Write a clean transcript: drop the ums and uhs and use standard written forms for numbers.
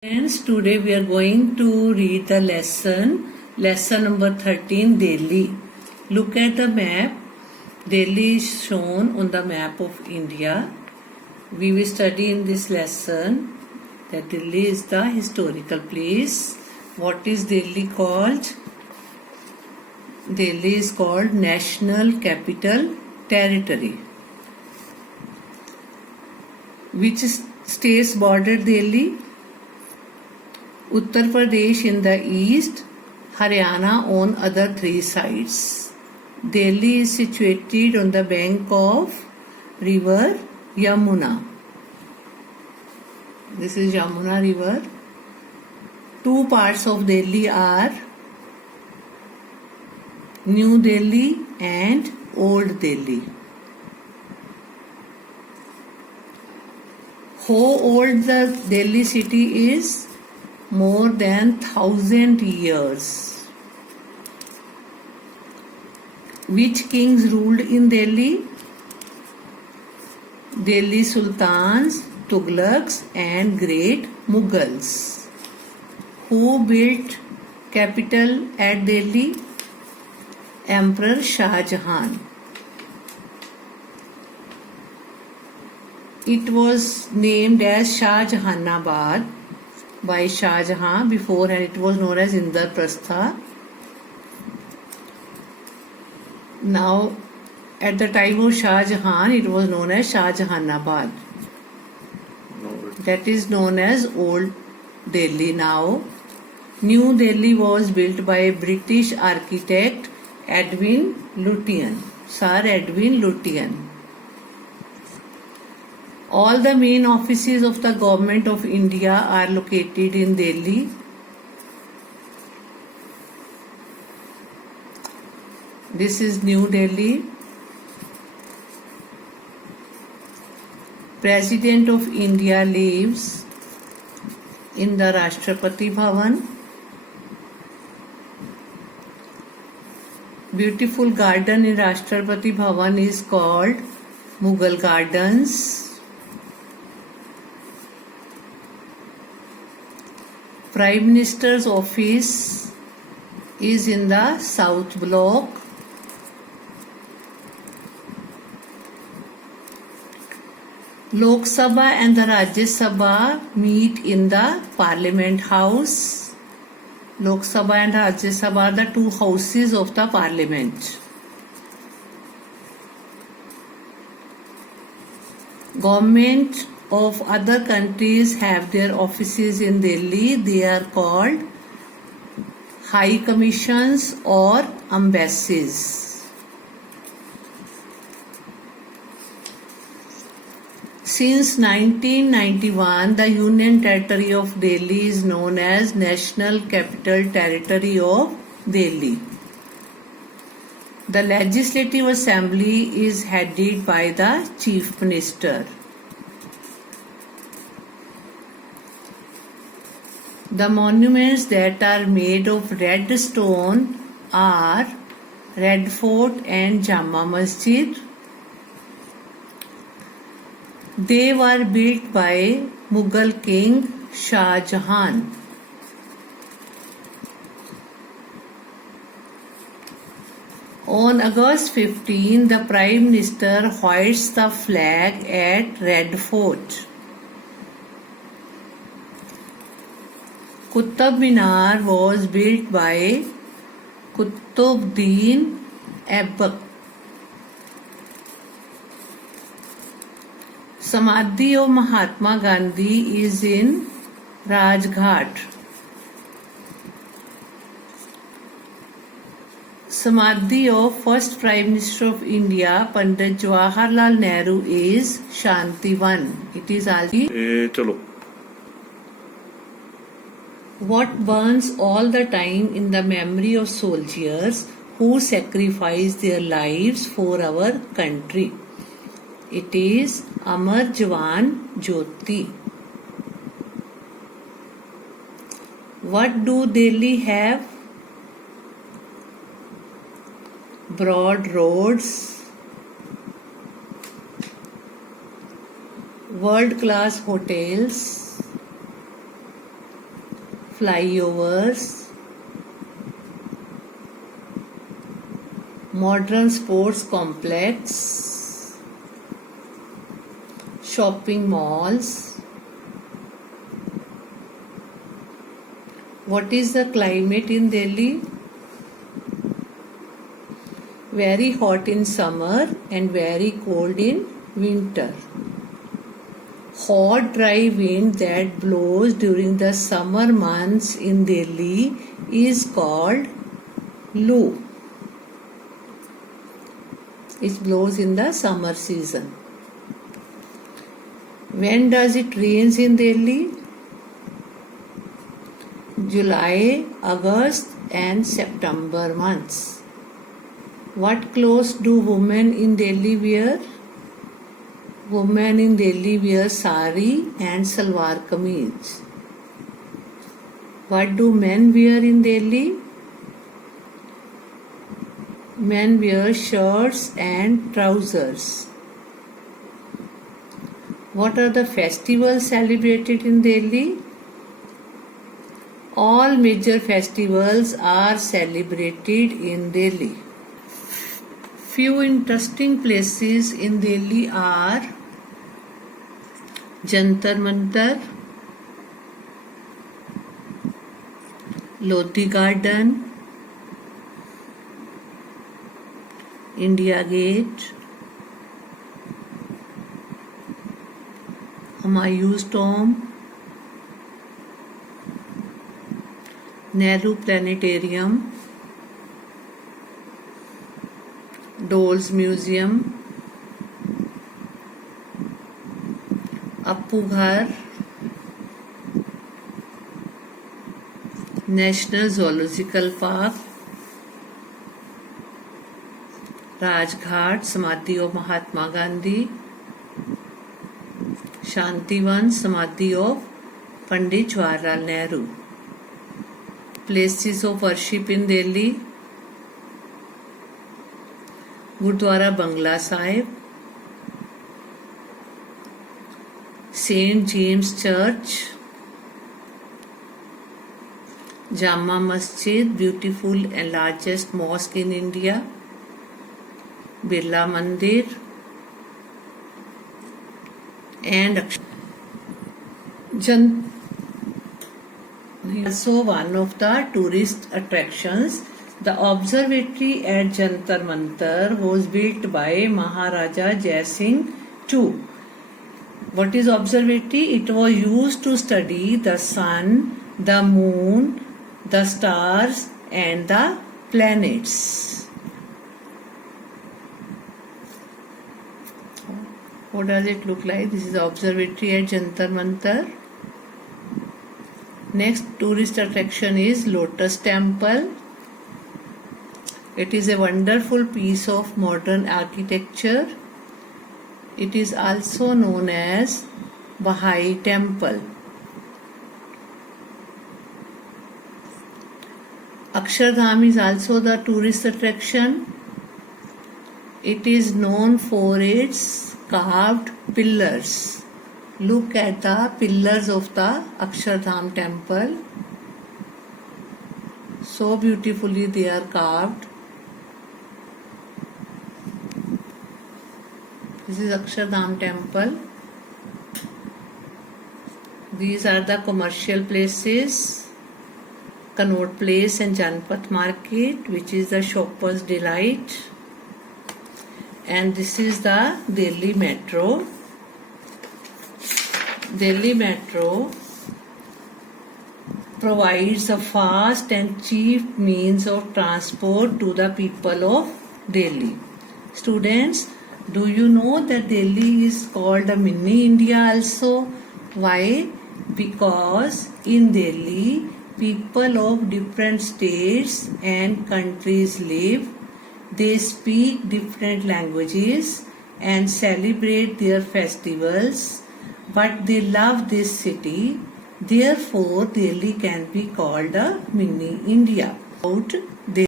Friends, today we are going to read the lesson number 13, Delhi. Look at the map. Delhi is shown on the map of India. We will study in this lesson that Delhi is the historical place. What is Delhi called? Delhi is called National Capital Territory. Which states border Delhi? Uttar Pradesh in the east, Haryana on other three sides. Delhi is situated on the bank of river Yamuna. This is Yamuna river. Two parts of Delhi are New Delhi and Old Delhi. How old the Delhi city is? More than 1,000 years. Which kings ruled in Delhi? Delhi Sultans, Tughlaqs and great Mughals. Who built capital at Delhi? Emperor Shah Jahan. It was named as Shah Jahanabad by Shah Jahan. Beforehand it was known as Indraprastha. Now at the time of Shah Jahan it was known as Shah Jahanabad. That is known as Old Delhi now. New Delhi was built by British architect Edwin Lutyens, Sir Edwin Lutyens. All the main offices of the Government of India are located in Delhi. This is New Delhi. President of India lives in the Rashtrapati Bhavan. Beautiful garden in Rashtrapati Bhavan is called Mughal Gardens. Prime Minister's office is in the South Block. Lok Sabha and the Rajya Sabha meet in the Parliament House. Lok Sabha and Rajya Sabha are the two houses of the Parliament. Government of other countries have their offices in Delhi. They are called High Commissions or Embassies. Since 1991, the Union Territory of Delhi is known as National Capital Territory of Delhi. The Legislative Assembly is headed by the Chief Minister. The monuments that are made of red stone are Red Fort and Jama Masjid. They were built by Mughal King Shah Jahan. On August 15, the Prime Minister hoists the flag at Red Fort. Qutub Minar was built by Qutbuddin Aibak. Samadhi of Mahatma Gandhi is in Rajghat. Samadhi of first Prime Minister of India, Pandit Jawaharlal Nehru, is Shantivan. It is also. What burns all the time in the memory of soldiers who sacrifice their lives for our country? It is Amar Jawan Jyoti. What do Delhi have? Broad roads, world-class hotels, flyovers, modern sports complex, shopping malls. What is the climate in Delhi? Very hot in summer and very cold in winter. Hot dry wind that blows during the summer months in Delhi is called Lu. It blows in the summer season. When does it rains in Delhi? July, August and September months. What clothes do women in Delhi wear? Women in Delhi wear sari and salwar kameez. What do men wear in Delhi? Men wear shirts and trousers. What are the festivals celebrated in Delhi? All major festivals are celebrated in Delhi. Few interesting places in Delhi are Jantar Mantar, Lodi Garden, India Gate, Humayun's Tomb, Nehru Planetarium, Dolls Museum, Appu Ghar, National Zoological Park, Rajghat, Samadhi of Mahatma Gandhi, Shantivan, Samadhi of Pandit Jawaharlal Nehru. Places of worship in Delhi: Gurdwara Bangla Sahib, St. James Church, Jama Masjid, beautiful and largest mosque in India, Birla Mandir, and also one of the tourist attractions. The observatory at Jantar Mantar was built by Maharaja Jai Singh II. What is observatory? It was used to study the sun, the moon, the stars and the planets. What does it look like? This is the observatory at Jantar Mantar. Next tourist attraction is Lotus Temple. It is a wonderful piece of modern architecture. It is also known as Baha'i Temple. Akshardham is also the tourist attraction. It is known for its carved pillars. Look at the pillars of the Akshardham temple. So beautifully they are carved. This is Akshardham temple. These are the commercial places: Connaught Place and Janpath Market, which is the shopper's delight. And this is the Delhi Metro. Delhi Metro provides a fast and cheap means of transport to the people of Delhi. Students, do you know that Delhi is called a mini India also? Why? Because in Delhi, people of different states and countries live. They speak different languages and celebrate their festivals, but they love this city. Therefore, Delhi can be called a mini India. About